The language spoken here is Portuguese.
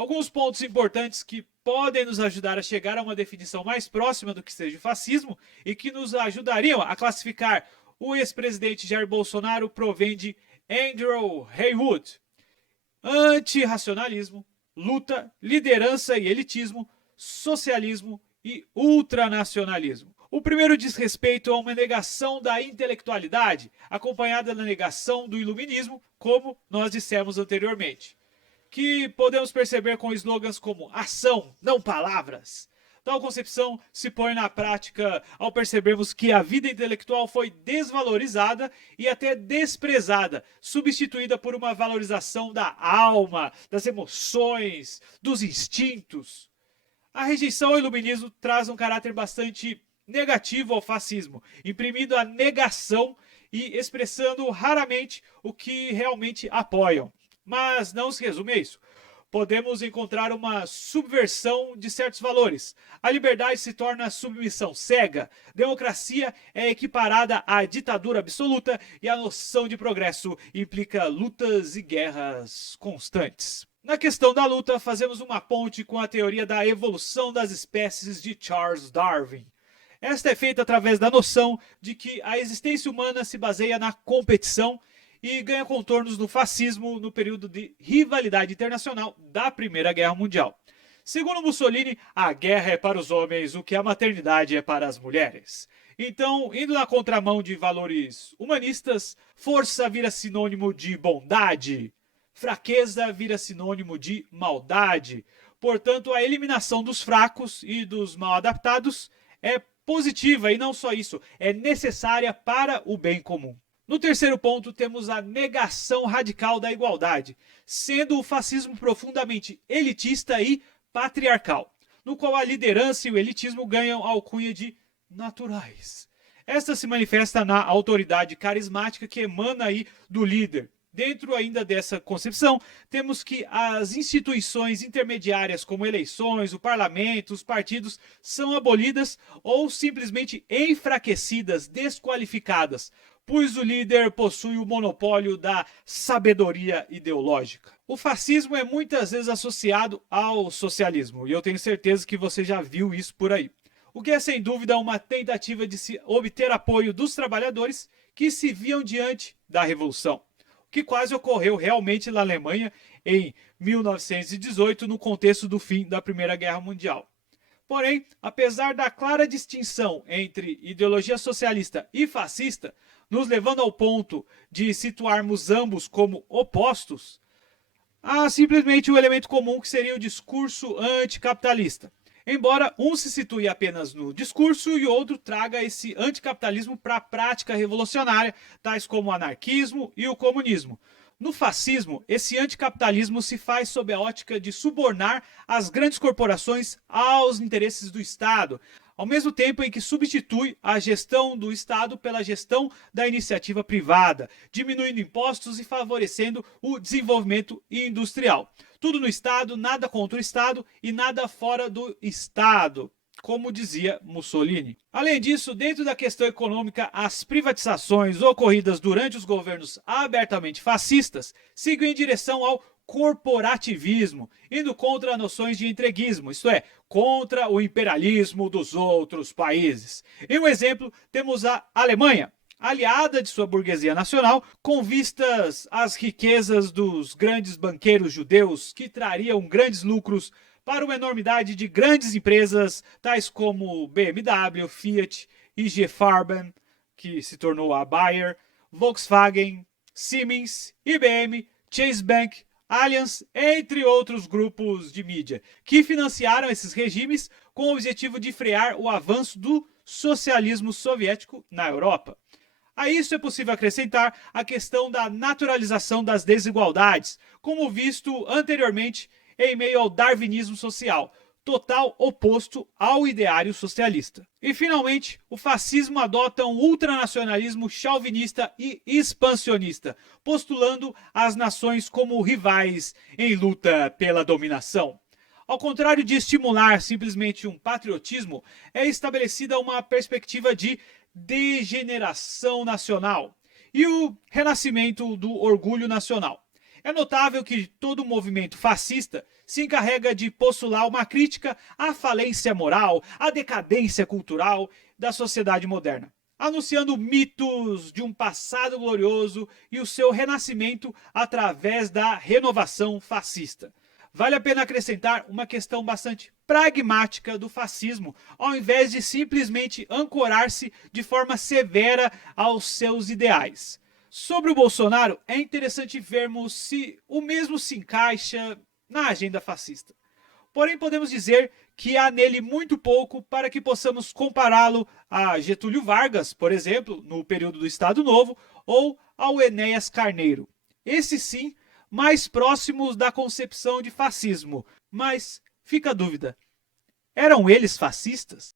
Alguns pontos importantes que podem nos ajudar a chegar a uma definição mais próxima do que seja o fascismo e que nos ajudariam a classificar o ex-presidente Jair Bolsonaro provém de Andrew Haywood. Antirracionalismo, luta, liderança e elitismo, socialismo e ultranacionalismo. O primeiro diz respeito a uma negação da intelectualidade, acompanhada da negação do iluminismo, como nós dissemos anteriormente, que podemos perceber com slogans como ação, não palavras. Tal concepção se põe na prática ao percebermos que a vida intelectual foi desvalorizada e até desprezada, substituída por uma valorização da alma, das emoções, dos instintos. A rejeição ao iluminismo traz um caráter bastante negativo ao fascismo, imprimindo a negação e expressando raramente o que realmente apoiam. Mas não se resume a isso. Podemos encontrar uma subversão de certos valores. A liberdade se torna submissão cega, democracia é equiparada à ditadura absoluta e a noção de progresso implica lutas e guerras constantes. Na questão da luta, fazemos uma ponte com a teoria da evolução das espécies de Charles Darwin. Esta é feita através da noção de que a existência humana se baseia na competição e ganha contornos no fascismo no período de rivalidade internacional da Primeira Guerra Mundial. Segundo Mussolini, a guerra é para os homens o que a maternidade é para as mulheres. Então, indo na contramão de valores humanistas, força vira sinônimo de bondade, fraqueza vira sinônimo de maldade. Portanto, a eliminação dos fracos e dos mal adaptados é positiva e não só isso, é necessária para o bem comum. No terceiro ponto, temos a negação radical da igualdade, sendo o fascismo profundamente elitista e patriarcal, no qual a liderança e o elitismo ganham a alcunha de naturais. Esta se manifesta na autoridade carismática que emana aí do líder. Dentro ainda dessa concepção, temos que as instituições intermediárias como eleições, o parlamento, os partidos são abolidas ou simplesmente enfraquecidas, desqualificadas, pois o líder possui o monopólio da sabedoria ideológica. O fascismo é muitas vezes associado ao socialismo, e eu tenho certeza que você já viu isso por aí. O que é sem dúvida uma tentativa de se obter apoio dos trabalhadores que se viam diante da revolução, o que quase ocorreu realmente na Alemanha em 1918, no contexto do fim da Primeira Guerra Mundial. Porém, apesar da clara distinção entre ideologia socialista e fascista, nos levando ao ponto de situarmos ambos como opostos, há simplesmente um elemento comum que seria o discurso anticapitalista. Embora um se situe apenas no discurso e o outro traga esse anticapitalismo para a prática revolucionária, tais como o anarquismo e o comunismo. No fascismo, esse anticapitalismo se faz sob a ótica de subornar as grandes corporações aos interesses do Estado, ao mesmo tempo em que substitui a gestão do Estado pela gestão da iniciativa privada, diminuindo impostos e favorecendo o desenvolvimento industrial. Tudo no Estado, nada contra o Estado e nada fora do Estado, como dizia Mussolini. Além disso, dentro da questão econômica, as privatizações ocorridas durante os governos abertamente fascistas seguem em direção ao corporativismo, indo contra noções de entreguismo, isto é, contra o imperialismo dos outros países. Em um exemplo, temos a Alemanha, aliada de sua burguesia nacional, com vistas às riquezas dos grandes banqueiros judeus que trariam grandes lucros para uma enormidade de grandes empresas, tais como BMW, Fiat, IG Farben, que se tornou a Bayer, Volkswagen, Siemens, IBM, Chase Bank, Allianz, entre outros grupos de mídia, que financiaram esses regimes com o objetivo de frear o avanço do socialismo soviético na Europa. A isso é possível acrescentar a questão da naturalização das desigualdades, como visto anteriormente em meio ao darwinismo social, total oposto ao ideário socialista. E, finalmente, o fascismo adota um ultranacionalismo chauvinista e expansionista, postulando as nações como rivais em luta pela dominação. Ao contrário de estimular simplesmente um patriotismo, é estabelecida uma perspectiva de degeneração nacional e o renascimento do orgulho nacional. É notável que todo movimento fascista se encarrega de postular uma crítica à falência moral, à decadência cultural da sociedade moderna, anunciando mitos de um passado glorioso e o seu renascimento através da renovação fascista. Vale a pena acrescentar uma questão bastante pragmática do fascismo, ao invés de simplesmente ancorar-se de forma severa aos seus ideais. Sobre o Bolsonaro, é interessante vermos se o mesmo se encaixa na agenda fascista. Porém, podemos dizer que há nele muito pouco para que possamos compará-lo a Getúlio Vargas, por exemplo, no período do Estado Novo, ou ao Enéas Carneiro. Esses sim, mais próximos da concepção de fascismo. Mas fica a dúvida: eram eles fascistas?